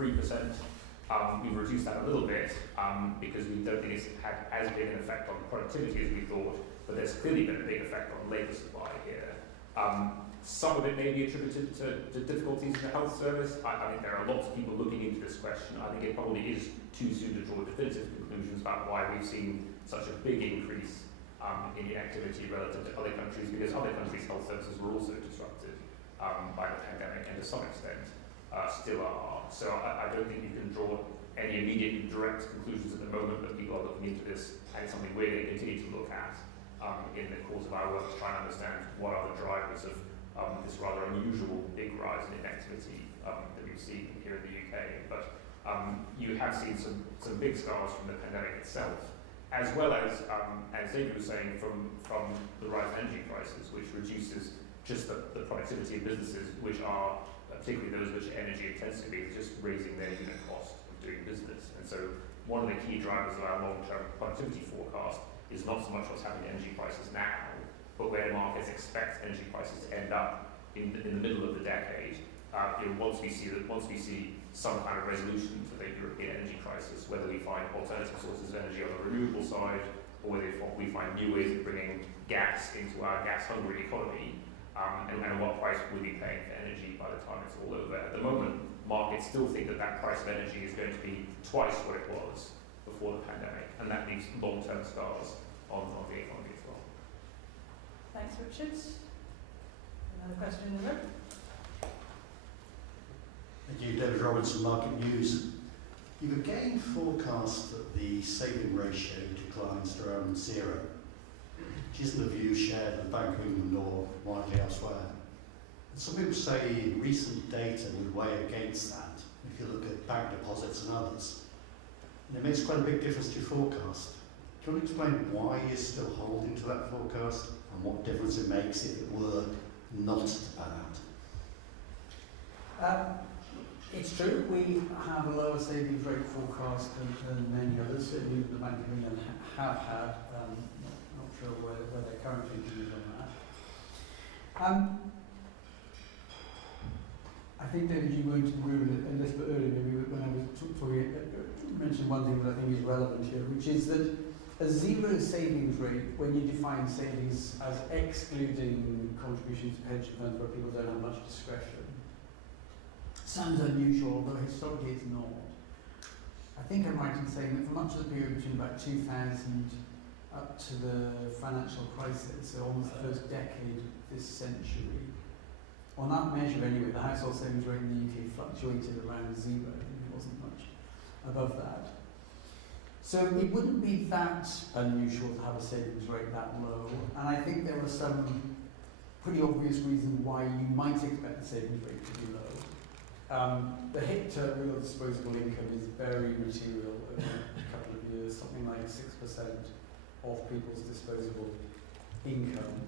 3%. We've reduced that a little bit because we don't think it's had as big an effect on productivity as we thought, but there's clearly been a big effect on labour supply here. Some of it may be attributed to difficulties in the health service. I think there are lots of people looking into this question. I think it probably is too soon to draw definitive conclusions about why we've seen such a big increase in activity relative to other countries, because other countries' health services were also disrupted by the pandemic, and to some extent still are. So I don't think you can draw any immediate direct conclusions at the moment, but people are looking into this, and it's something we're going to continue to look at in the course of our work to try and understand what are the drivers of this rather unusual big rise in inactivity that we've seen here in the UK. But you have seen some big scars from the pandemic itself, as well as David was saying, from the rise in energy prices, which reduces just the productivity of businesses, which are, particularly those which are energy intensive, is just raising their unit cost of doing business. And so one of the key drivers of our long-term productivity forecast is not so much what's happening to energy prices now, but where markets expect energy prices to end up in the middle of the decade. Once we see some kind of resolution to the European energy crisis, whether we find alternative sources of energy on the renewable side, or whether we find new ways of bringing gas into our gas-hungry economy, and what price we'll be paying for energy by the time it's all over. At the moment, markets still think that price of energy is going to be twice what it was before the pandemic, and that leaves long-term scars on the economy as well. Thanks, Richard. Another question in the room? Thank you, David Robinson, Market News. You've again forecast that the saving ratio declines to around 0, which isn't the view shared by the Bank of England or widely elsewhere. And some people say recent data would weigh against that if you look at bank deposits and others. And it makes quite a big difference to your forecast. Do you want to explain why you're still holding to that forecast and what difference it makes if it were not to pan out? It's true, we have a lower savings rate forecast than many others. Certainly the Bank of England have had. Not sure where their current thinking is on that. I think, David, you went into a little bit earlier, maybe when I was mentioned one thing that I think is relevant here, which is that a zero savings rate, when you define savings as excluding contributions to pension funds where people don't have much discretion, sounds unusual, although historically it's not. I think I'm right in saying that for much of the period between about 2000 up to the financial crisis, so almost the first decade of this century, on that measure anyway, the household savings rate in the UK fluctuated around 0. It wasn't much above that. So it wouldn't be that unusual to have a savings rate that low, and I think there are some pretty obvious reasons why you might expect the savings rate to be low. The hit to real disposable income is very material over a couple of years, something like 6% of people's disposable income.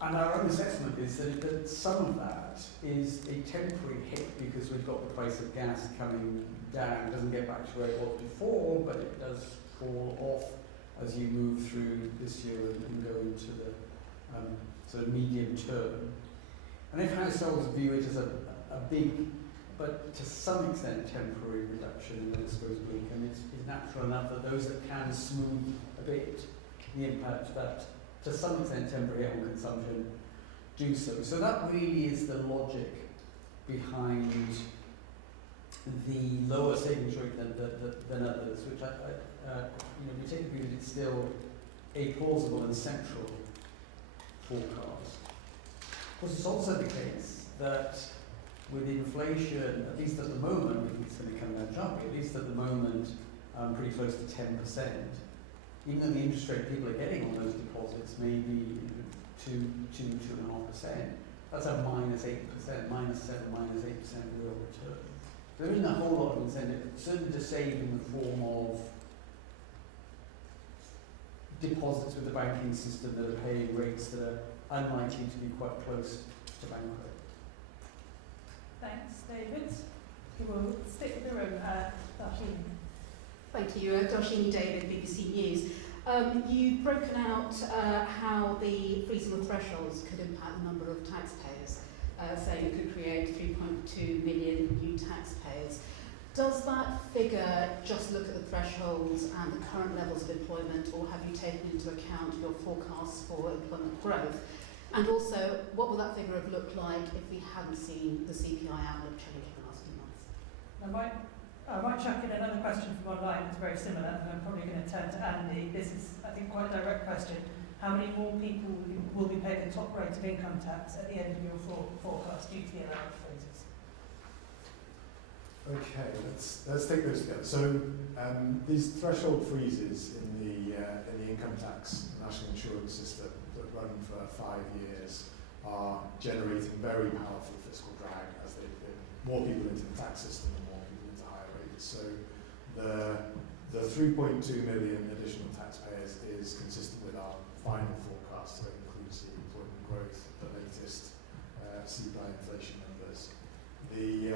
And our own assessment is that some of that is a temporary hit because we've got the price of gas coming down. It doesn't get back to where it was before, but it does fall off as you move through this year and go into the sort of medium term. And if households view it as a big, but to some extent temporary reduction in their disposable income, it's natural enough that those that can smooth a bit the impact that to some extent temporary on consumption do so. So that really is the logic behind the lower savings rate than others, which we take a view that it's still a plausible and central forecast. Of course, it's also the case that with inflation, at least at the moment, we think it's going to come down sharply, at least at the moment, pretty close to 10%, even though the interest rate people are getting on those deposits may be 2.5%, that's a -8%, -7, -8% real return. There isn't a whole lot of incentive, certainly to save in the form of deposits with the banking system that are paying rates that are unlikely to be quite close to bank rate. Thanks, David. We'll stick with the room. Darshini. Thank you. Darshini David, BBC News. You've broken out how the freezing of thresholds could impact the number of taxpayers. saying it could create 3.2 million new taxpayers. Does that figure just look at the thresholds and the current levels of employment, or have you taken into account your forecasts for employment growth? And also, what will that figure have looked like if we hadn't seen the CPI outlook change in the last few months? I might chuck in another question from online that's very similar, and I'm probably going to turn to Andy. This is, I think, quite a direct question. How many more people will be paid the top rate of income tax at the end of your forecast due to the allowance freezes? Okay, let's take those together. So these threshold freezes in the income tax national insurance system that run for 5 years are generating very powerful fiscal drag as they bring more people into the tax system and more people into higher rates. So the 3.2 million additional taxpayers is consistent with our final forecast that includes the employment growth, the latest CPI inflation numbers. The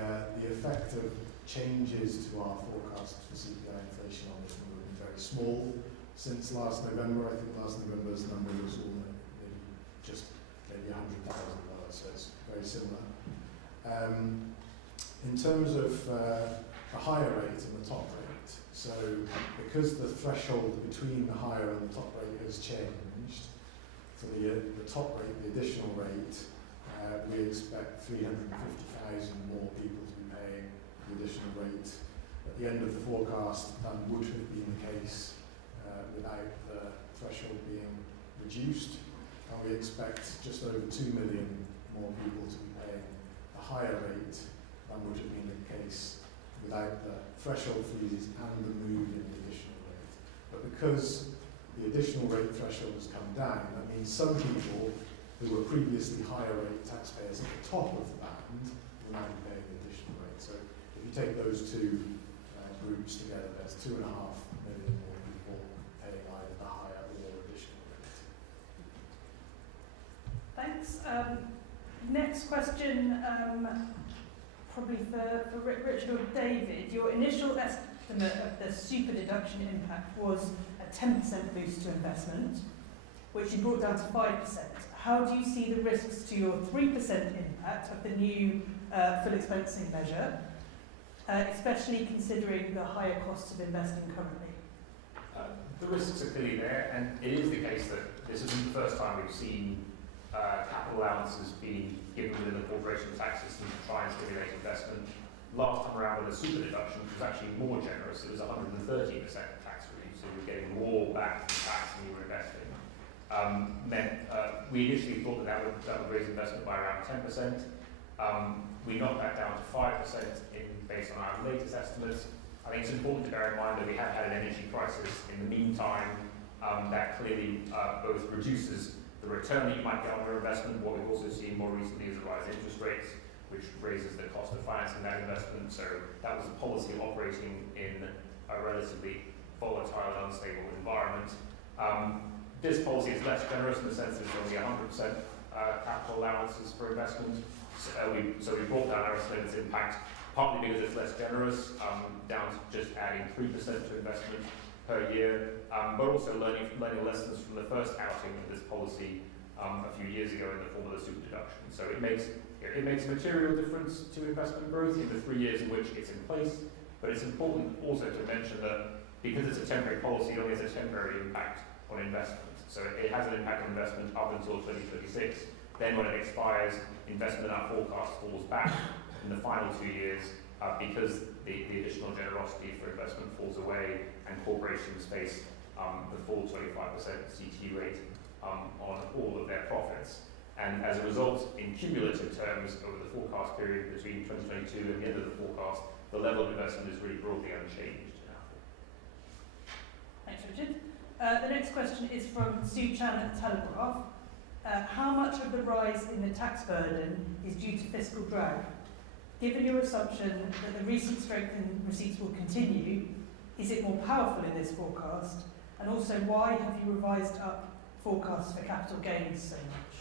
effect of changes to our forecast for CPI inflation on this number has been very small since last November. I think last November's number was all maybe 100,000 lower, so it's very similar. In terms of the higher rate and the top rate, so because the threshold between the higher and the top rate has changed, for the top rate, the additional rate, we expect 350,000 more people to be paying the additional rate. At the end of the forecast, that would have been the case without the threshold being reduced. And we expect just over 2 million more people to be paying a higher rate than would have been the case without the threshold freezes and the move in the additional rate. But because the additional rate threshold has come down, that means some people who were previously higher rate taxpayers at the top of the band will now be paying the additional rate. So if you take those two groups together, there's 2.5 million more people paying either the higher or additional rate. Thanks. Next question, probably for Richard or David. Your initial estimate of the super deduction impact was a 10% boost to investment, which you brought down to 5%. How do you see the risks to your 3% impact of the new full expensing measure, especially considering the higher costs of investing currently? The risks are clearly there, and it is the case that this isn't the first time we've seen capital allowances being given within the corporation tax system to try and stimulate investment. Last time around with the super deduction, which was actually more generous, it was 130% tax relief, so you were getting more back from tax than you were investing. We initially thought that would raise investment by around 10%. We knocked that down to 5% based on our latest estimates. I think it's important to bear in mind that we have had an energy crisis in the meantime. That clearly both reduces the return that you might get on your investment. What we've also seen more recently is a rise in interest rates, which raises the cost of financing that investment. So that was a policy operating in a relatively volatile and unstable environment. This policy is less generous in the sense that it's only 100% capital allowances for investment. So we brought down our estimated impact, partly because it's less generous, down to just adding 3% to investment per year, but also learning lessons from the first outing of this policy a few years ago in the form of the super deduction. So it makes a material difference to investment growth in the 3 years in which it's in place, but it's important also to mention that because it's a temporary policy, it only has a temporary impact on investment. So it has an impact on investment up until 2036. Then when it expires, investment in our forecast falls back in the final 2 years because the additional generosity for investment falls away and corporations face the full 25% CT rate on all of their profits. And as a result, in cumulative terms, over the forecast period between 2022 and the end of the forecast, the level of investment is really broadly unchanged. Thanks, Richard. The next question is from Sue Chan at the Telegraph. How much of the rise in the tax burden is due to fiscal drag? Given your assumption that the recent strength in receipts will continue, is it more powerful in this forecast? And also, why have you revised up forecasts for capital gains so much?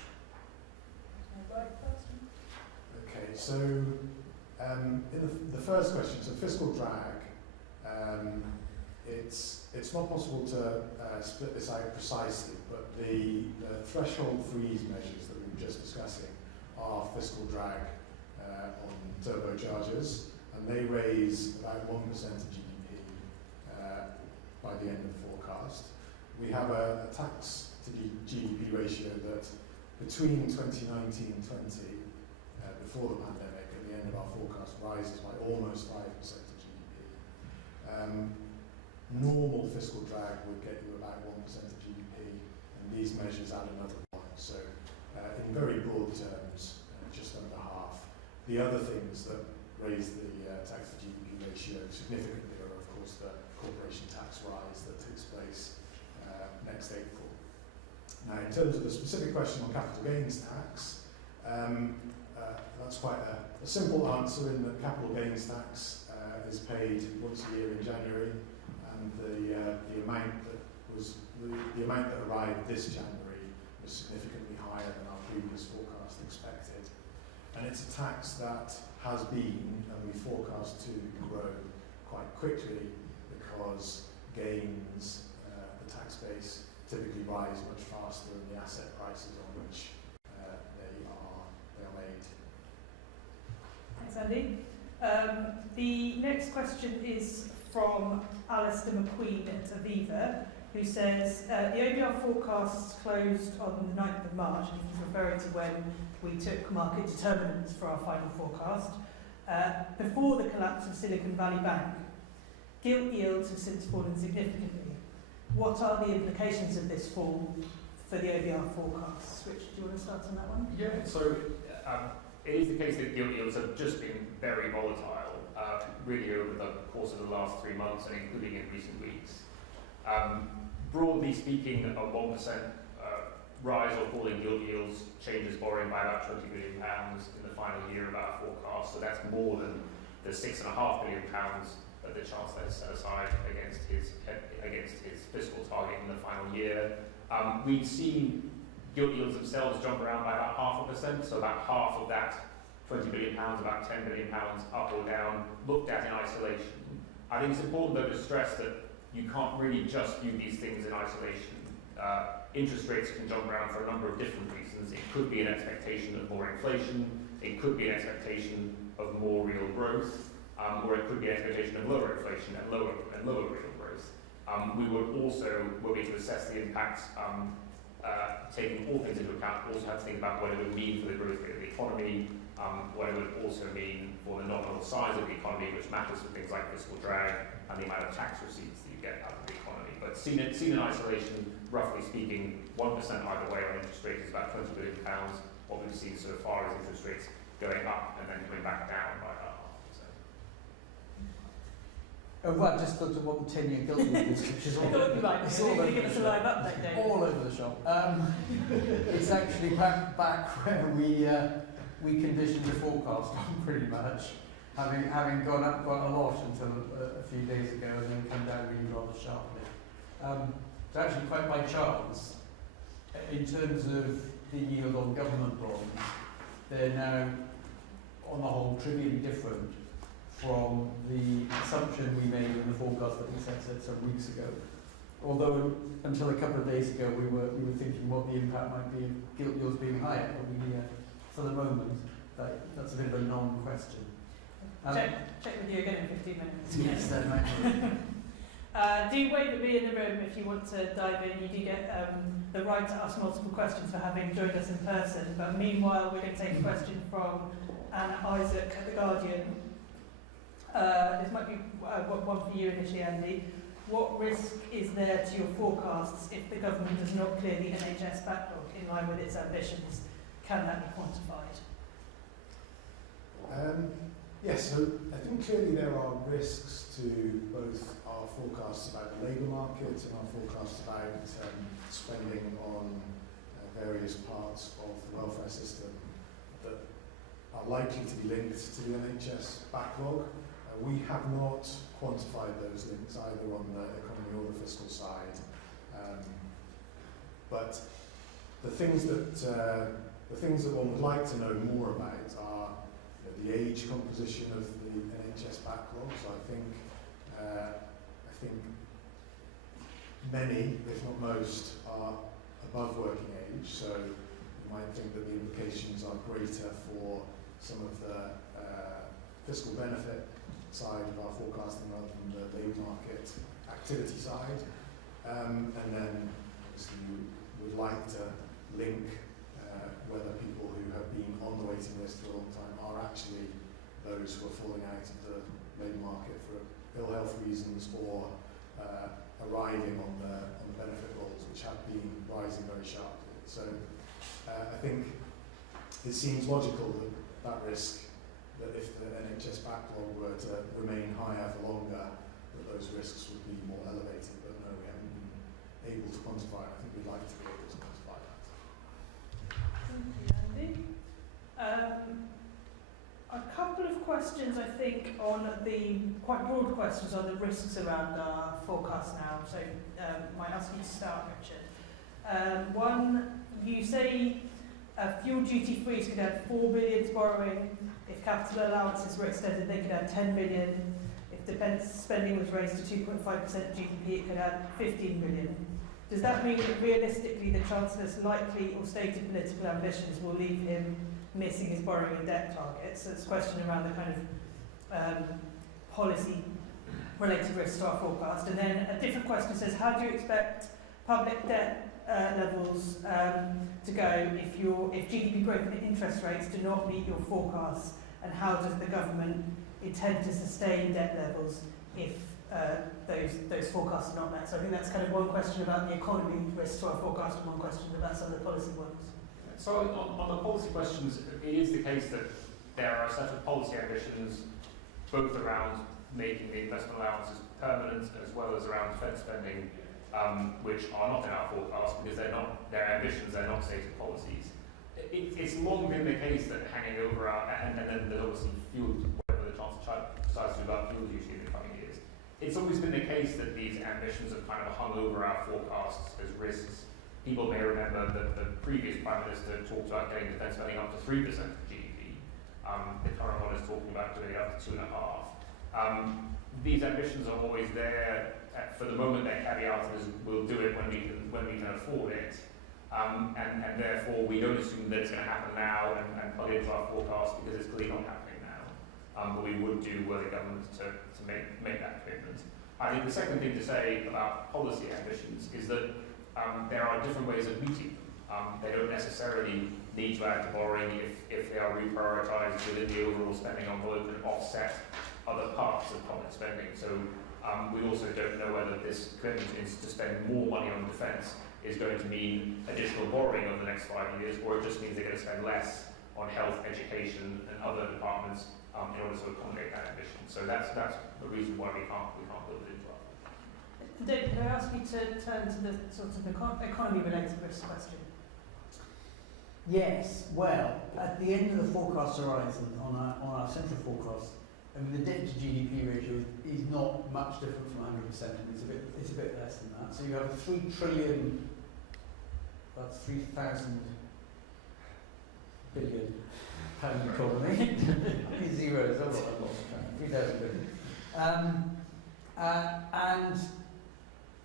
Okay, so in the first question, so fiscal drag, it's not possible to split this out precisely, but the threshold freeze measures that we were just discussing our fiscal drag on turbochargers, and they raise about 1% of GDP by the end of the forecast. We have a tax to GDP ratio that between 2019 and 20, before the pandemic, at the end of our forecast, rises by almost 5% of GDP. Normal fiscal drag would get you about 1% of GDP, and these measures add another one. So in very broad terms, just under half. The other things that raise the tax to GDP ratio significantly are, of course, the corporation tax rise that takes place next April. Now, in terms of the specific question on capital gains tax, that's quite a simple answer in that capital gains tax is paid once a year in January, and the amount that arrived this January was significantly higher than our previous forecast expected. And it's a tax that has been, and we forecast to grow quite quickly, because gains, the tax base, typically rise much faster than the asset prices on which they are made. Thanks, Andy. The next question is from Alistair McQueen at Aviva, who says, the OBR forecasts closed on the 9th of March, and he's referring to when we took market determinants for our final forecast. Before the collapse of Silicon Valley Bank, gilt yields have since fallen significantly. What are the implications of this fall for the OBR forecasts? Rich, do you want to start on that one? Yeah, so it is the case that gilt yields have just been very volatile, really over the course of the last 3 months and including in recent weeks. Broadly speaking, a 1% rise or fall in gilt yields changes borrowing by about £20 billion in the final year of our forecast, so that's more than the £6.5 billion that the Chancellor has set aside against his fiscal target in the final year. We've seen gilt yields themselves jump around by about 0.5%, so about half of that £20 billion, about £10 billion up or down, looked at in isolation. I think it's important though to stress that you can't really just view these things in isolation. Interest rates can jump around for a number of different reasons. It could be an expectation of more inflation, it could be an expectation of more real growth, or it could be an expectation of lower inflation and lower real growth. We would also, were we to assess the impact, taking all things into account, also have to think about what it would mean for the growth rate of the economy, what it would also mean for the nominal size of the economy, which matters for things like fiscal drag and the amount of tax receipts that you get out of the economy. But seen in isolation, roughly speaking, 1% either way on interest rates is about £20 billion. What we've seen so far is interest rates going up and then coming back down by about 0.5%. Well, I just looked at what the 10-year gilt yield is, which is all I thought you might it's all over give us a the live shop. update, Dave. All over the shop. It's actually back where we conditioned the forecast on pretty much, having gone up quite a lot until a few days ago and then come down really rather sharply. It's actually quite by chance, in terms of the yield on government bonds, they're now on the whole trivially different from the assumption we made in the forecast that we set some weeks ago. Although until a couple of days ago we were thinking what the impact might be of gilt yields being higher, but for the moment that's a bit of a non-question. Check with you again in 15 minutes. Yes, that might be. Do wave at me in the room if you want to dive in. You do get the right to ask multiple questions for having joined us in person. But meanwhile, we're going to take a question from Anna Isaac at The Guardian. This might be one for you initially, Andy. What risk is there to your forecasts if the government does not clear the NHS backlog in line with its ambitions? Can that be quantified? Yes, so I think clearly there are risks to both our forecasts about the labour market and our forecasts about spending on various parts of the welfare system that are likely to be linked to the NHS backlog. We have not quantified those links either on the economy or the fiscal side. But the things that one would like to know more about are the age composition of the NHS backlog. So I think many, if not most, are above working age. So you might think that the implications are greater for some of the fiscal benefit side of our forecasting rather than the labour market activity side. And then obviously we would like to link whether people who have been on the waiting list for a long time are actually those who are falling out of the labour market for ill health reasons or arriving on the benefit rolls, which have been rising very sharply. So I think it seems logical that that risk, that if the NHS backlog were to remain higher for longer, that those risks would be more elevated. But no, we haven't been able to quantify it. I think we'd like to be able to quantify that. Thank you, Andy. A couple of questions, I think, on the quite broad questions on the risks around our forecast now. So, might ask you to start, Richard. One, you say fuel duty free could add 4 billion to borrowing. If capital allowances were extended, they could add 10 billion. If defence spending was raised to 2.5% GDP, it could add 15 billion. Does that mean that realistically the Chancellor's likely or stated political ambitions will leave him missing his borrowing and debt targets? So it's a question around the kind of policy related risks to our forecast. And then a different question says, how do you expect public debt levels to go if GDP growth and interest rates do not meet your forecasts? And how does the government intend to sustain debt levels if those forecasts are not met? So I think that's kind of one question about the economy risk to our forecast and one question about some of the policy ones. So on the policy questions, it is the case that there are a set of policy ambitions, both around making the investment allowances permanent as well as around defence spending, which are not in our forecast because their ambitions, they're not stated policies. It's long been the case that hanging over our, and then there's obviously fuel, whatever the Chancellor decides to do about fuel duty in the coming years. It's always been the case that these ambitions have kind of hung over our forecasts as risks. People may remember that the previous Prime Minister talked about getting defence spending up to 3% of GDP. The current one is talking about doing it up to 2.5%. These ambitions are always there. For the moment, they're caveated as we'll do it when we can afford it. And therefore, we don't assume that it's going to happen now and plug it into our forecast because it's clearly not happening now. But we would do were the government to make that commitment. I think the second thing to say about policy ambitions is that there are different ways of meeting them. They don't necessarily need to add to borrowing if they are reprioritised within the overall spending envelope and offset other parts of public spending. So we also don't know whether this commitment is to spend more money on defence is going to mean additional borrowing over the next 5 years, or it just means they're going to spend less on health, education and other departments in order to accommodate that ambition. So that's the reason why we can't build it into our. David, could I ask you to turn to the sort of economy-related risk question? Yes, well, at the end of the forecast horizon, on our central forecast, I mean, the debt to GDP ratio is not much different from 100%. It's a bit less than that. So you have a 3 trillion, that's 3,000 billion pound economy. Zeros, I've lost track. 3,000 billion. And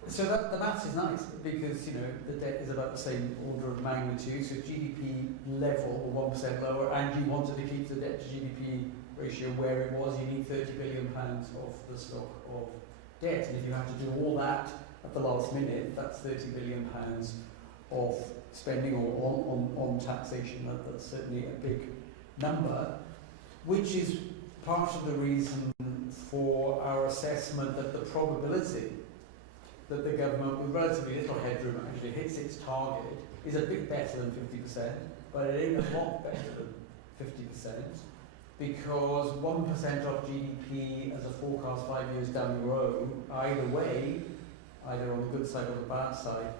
so the maths is nice because, you know, the debt is about the same order of magnitude. So GDP level, 1% lower, and you wanted to keep the debt to GDP ratio where it was, you need £30 billion of the stock of debt. And if you have to do all that at the last minute, that's £30 billion of spending or on taxation. That's certainly a big number, which is part of the reason for our assessment that the probability that the government, with relatively little headroom, actually hits its target is a bit better than 50%, but it ain't a lot better than 50%, because 1% of GDP as a forecast 5 years down the road, either way, either on the good side or the bad side,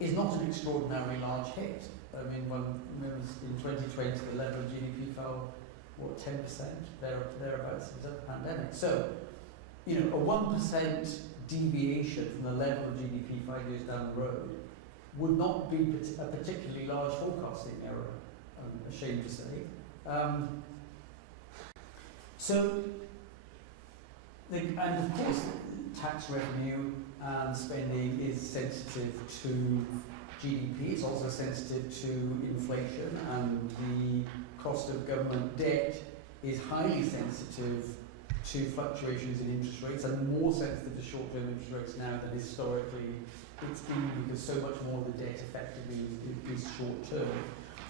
is not an extraordinarily large hit. I mean, when it was in 2020, the level of GDP fell, what, 10%? Thereabouts, it was at the pandemic. So, you know, a 1% deviation from the level of GDP 5 years down the road would not be a particularly large forecasting error, I'm ashamed to say. And of course, tax revenue and spending is sensitive to GDP. It's also sensitive to inflation, and the cost of government debt is highly sensitive to fluctuations in interest rates, and more sensitive to short-term interest rates now than historically it's been, because so much more of the debt effectively is short-term.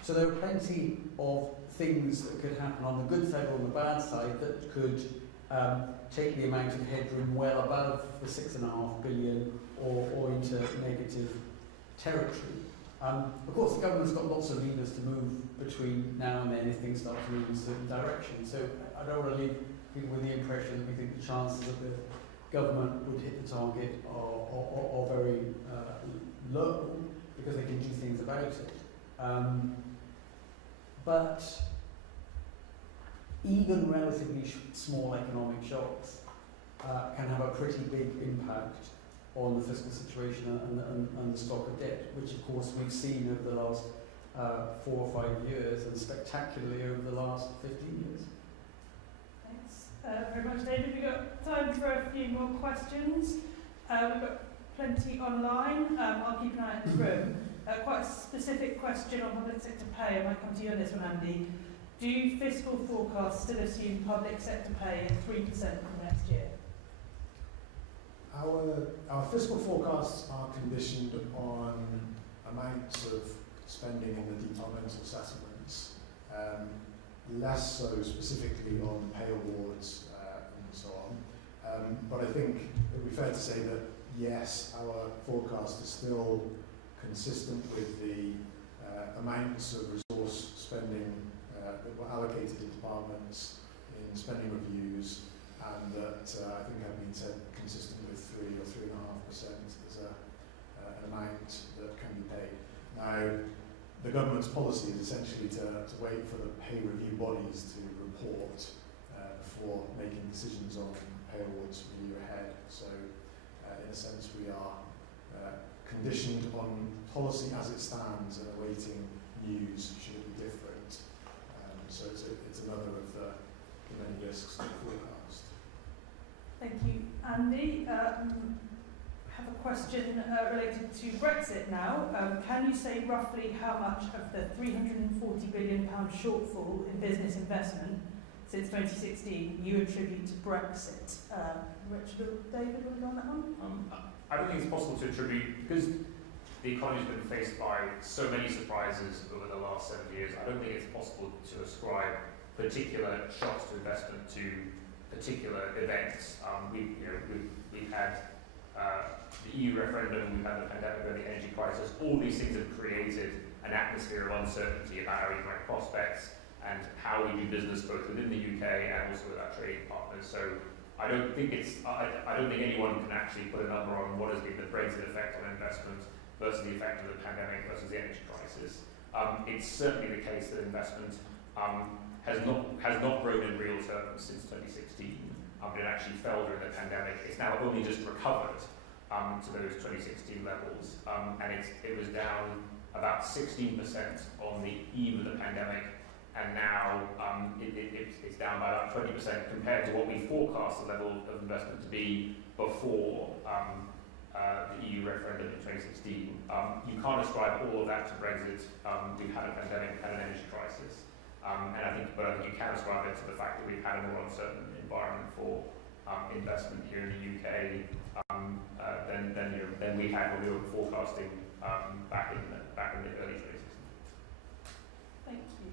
So there are plenty of things that could happen on the good side or on the bad side that could take the amount of headroom well above the 6.5 billion or into negative territory. Of course, the government's got lots of levers to move between now and then if things start to move in a certain direction. So I don't want to leave people with the impression that we think the chances of the government would hit the target are very low, because they can do things about it. But even relatively small economic shocks can have a pretty big impact on the fiscal situation and the stock of debt, which of course we've seen over the last 4 or 5 years, and spectacularly over the last 15 years. Thanks very much, David. We've got time for a few more questions. We've got plenty online. I'll keep an eye out in the room. Quite a specific question on public sector pay. I might come to you on this one, Andy. Do fiscal forecasts still assume public sector pay at 3% for next year? Our fiscal forecasts are conditioned on amounts of spending in the departmental settlements, less so specifically on pay awards and so on. But I think it would be fair to say that yes, our forecast is still consistent with the amounts of resource spending that were allocated to departments in spending reviews, and that I think have been said consistent with 3 or 3.5% as an amount that can be paid. Now, the government's policy is essentially to wait for the pay review bodies to report before making decisions on pay awards for the year ahead. So, in a sense, we are conditioned on policy as it stands and awaiting news should it be different. So it's another of the many risks to the forecast. Thank you, Andy. Have a question related to Brexit now. Can you say roughly how much of the £340 billion shortfall in business investment since 2016 you attribute to Brexit? Richard or David, will you on that one? I don't think it's possible to attribute, because the economy's been faced by so many surprises over the last 7 years. I don't think it's possible to ascribe particular shocks to investment to particular events. We've had the EU referendum, we've had the pandemic and the energy crisis. All these things have created an atmosphere of uncertainty about our economic prospects and how we do business both within the UK and also with our trading partners. So I don't think anyone can actually put a number on what has been the Brexit effect on investment versus the effect of the pandemic versus the energy crisis. It's certainly the case that investment has not grown in real terms since 2016. It actually fell during the pandemic. It's now only just recovered to those 2016 levels, and it was down about 16% on the eve of the pandemic, and now it's down by about 20% compared to what we forecast the level of investment to be before the EU referendum in 2016. You can't ascribe all of that to Brexit. We've had a pandemic, we've had an energy crisis, but I think you can ascribe it to the fact that we've had a more uncertain environment for investment here in the UK than we had when we were forecasting back in the early 2016. Thank you.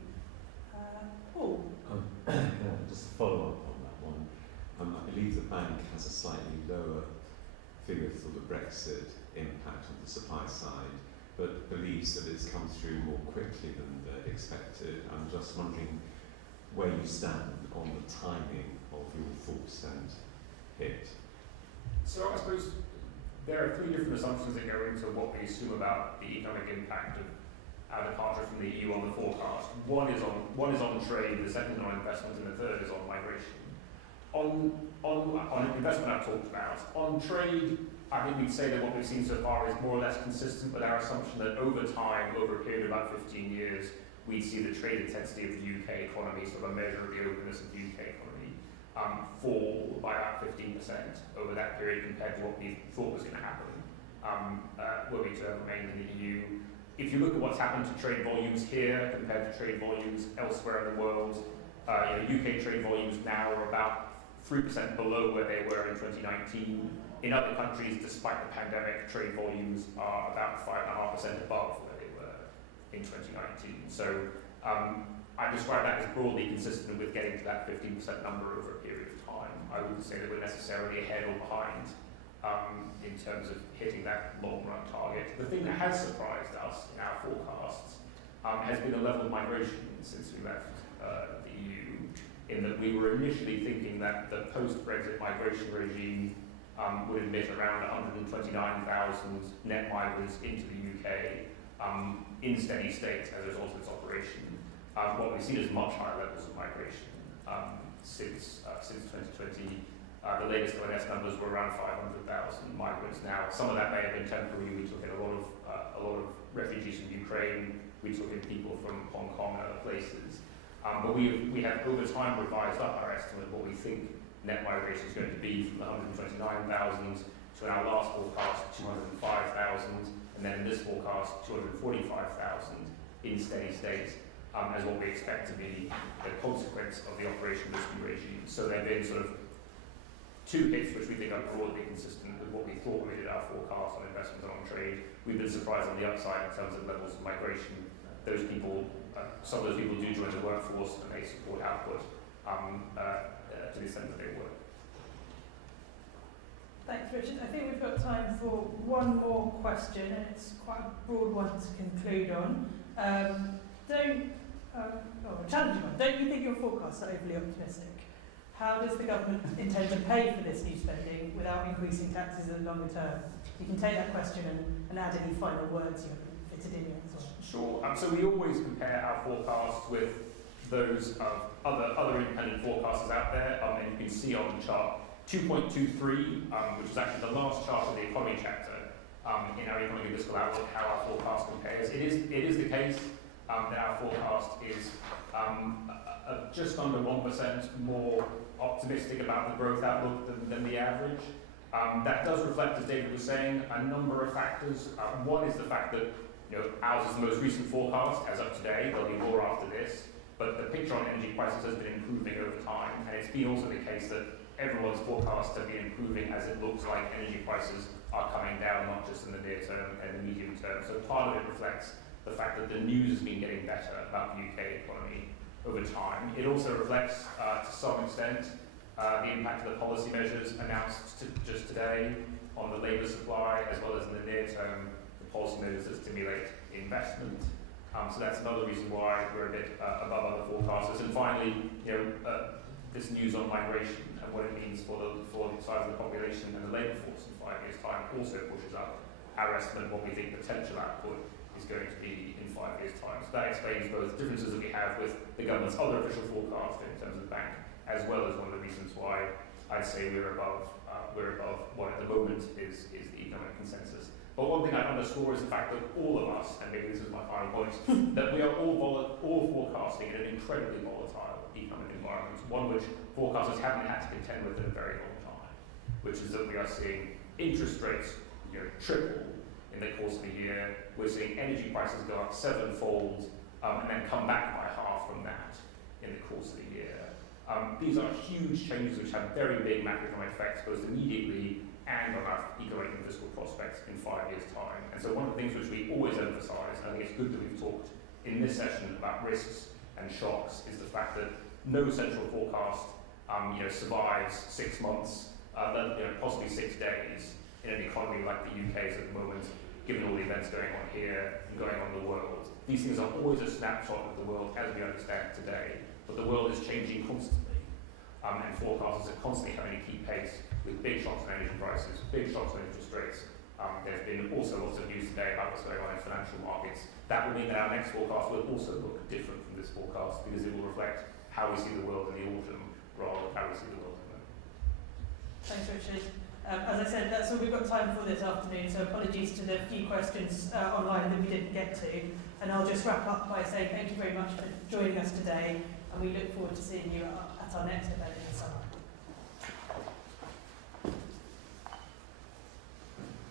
Paul? Just to follow up on that one, I believe the bank has a slightly lower figure for the Brexit impact on the supply side, but believes that it's come through more quickly than expected. I'm just wondering where you stand on the timing of your 4% hit. So I suppose there are 3 different assumptions that go into what we assume about the economic impact of our departure from the EU on the forecast. One is on trade, the second is on investment, and the third is on migration. On investment I've talked about. On trade, I think we'd say that what we've seen so far is more or less consistent with our assumption that over time, over a period of about 15 years, we see the trade intensity of the UK economy, sort of a measure of the openness of the UK economy, fall by about 15% over that period compared to what we thought was going to happen were we to have remained in the EU. if you look at what's happened to trade volumes here compared to trade volumes elsewhere in the world, UK trade volumes now are about 3% below where they were in 2019. In other countries, despite the pandemic, trade volumes are about 5.5% above where they were in 2019. So I describe that as broadly consistent with getting to that 15% number over a period of time. I wouldn't say that we're necessarily ahead or behind in terms of hitting that long-run target. The thing that has surprised us in our forecasts has been the level of migration since we left the EU, in that we were initially thinking that the post-Brexit migration regime would admit around 129,000 net migrants into the UK in steady state as a result of its operation. What we've seen is much higher levels of migration since 2020. The latest ONS numbers were around 500,000 migrants now. Some of that may have been temporary. We took in a lot of refugees from Ukraine. We took in people from Hong Kong and other places. But we have over time revised up our estimate of what we think net migration is going to be, from the 129,000 to in our last forecast 205,000, and then in this forecast 245,000 in steady state as what we expect to be the consequence of the operation of this new regime. So there have been sort of two hits which we think are broadly consistent with what we thought when we did our forecast on investment and on trade. We've been surprised on the upside in terms of levels of migration. Those people, some of those people do join the workforce and they support output to the extent that they work. Thanks, Richard. I think we've got time for one more question, and it's quite a broad one to conclude on. A challenging one. Don't you think your forecasts are overly optimistic? How does the government intend to pay for this new spending without increasing taxes in the longer term? You can take that question and add any final words you have fitted in as well. Sure. So we always compare our forecasts with those of other independent forecasters out there, and you can see on the chart 2.23, which is actually the last chart of the economy chapter in our economic and fiscal outlook, how our forecast compares. It is the case that our forecast is just under 1% more optimistic about the growth outlook than the average. That does reflect, as David was saying, a number of factors. One is the fact that ours is the most recent forecast as of today. There'll be more after this, but the picture on energy prices has been improving over time, and it's been also the case that everyone's forecasts have been improving as it looks like energy prices are coming down, not just in the near term and the medium term. So part of it reflects the fact that the news has been getting better about the UK economy over time. It also reflects, to some extent, the impact of the policy measures announced just today on the labour supply, as well as in the near term, the policy measures that stimulate investment. So that's another reason why we're a bit above other forecasters. And finally, this news on migration and what it means for the size of the population and the labour force in 5 years' time also pushes up our estimate of what we think potential output is going to be in 5 years' time. So that explains both differences that we have with the government's other official forecast in terms of the bank, as well as one of the reasons why I'd say we're above what at the moment is the economic consensus. But one thing I'd underscore is the fact that all of us, and maybe this is my final point, that we are all forecasting in an incredibly volatile economic environment, one which forecasters haven't had to contend with in a very long time, which is that we are seeing interest rates triple in the course of the year. We're seeing energy prices go up 7-fold and then come back by half from that in the course of the year. These are huge changes which have very big macroeconomic effects, both immediately and on our economic and fiscal prospects in 5 years' time. And so one of the things which we always emphasise, and I think it's good that we've talked in this session about risks and shocks, is the fact that no central forecast survives 6 months, possibly 6 days in an economy like the UK's at the moment, given all the events going on here and going on in the world. These things are always a snapshot of the world as we understand it today, but the world is changing constantly, and forecasters are constantly having to keep pace with big shocks in energy prices, big shocks in interest rates. There's been also lots of news today about what's going on in financial markets. That will mean that our next forecast will also look different from this forecast, because it will reflect how we see the world in the autumn rather than how we see the world in the moment. Thanks, Richard. As I said, that's all we've got time for this afternoon, so apologies to the few questions online that we didn't get to. And I'll just wrap up by saying thank you very much for joining us today, and we look forward to seeing you at our next event in the summer.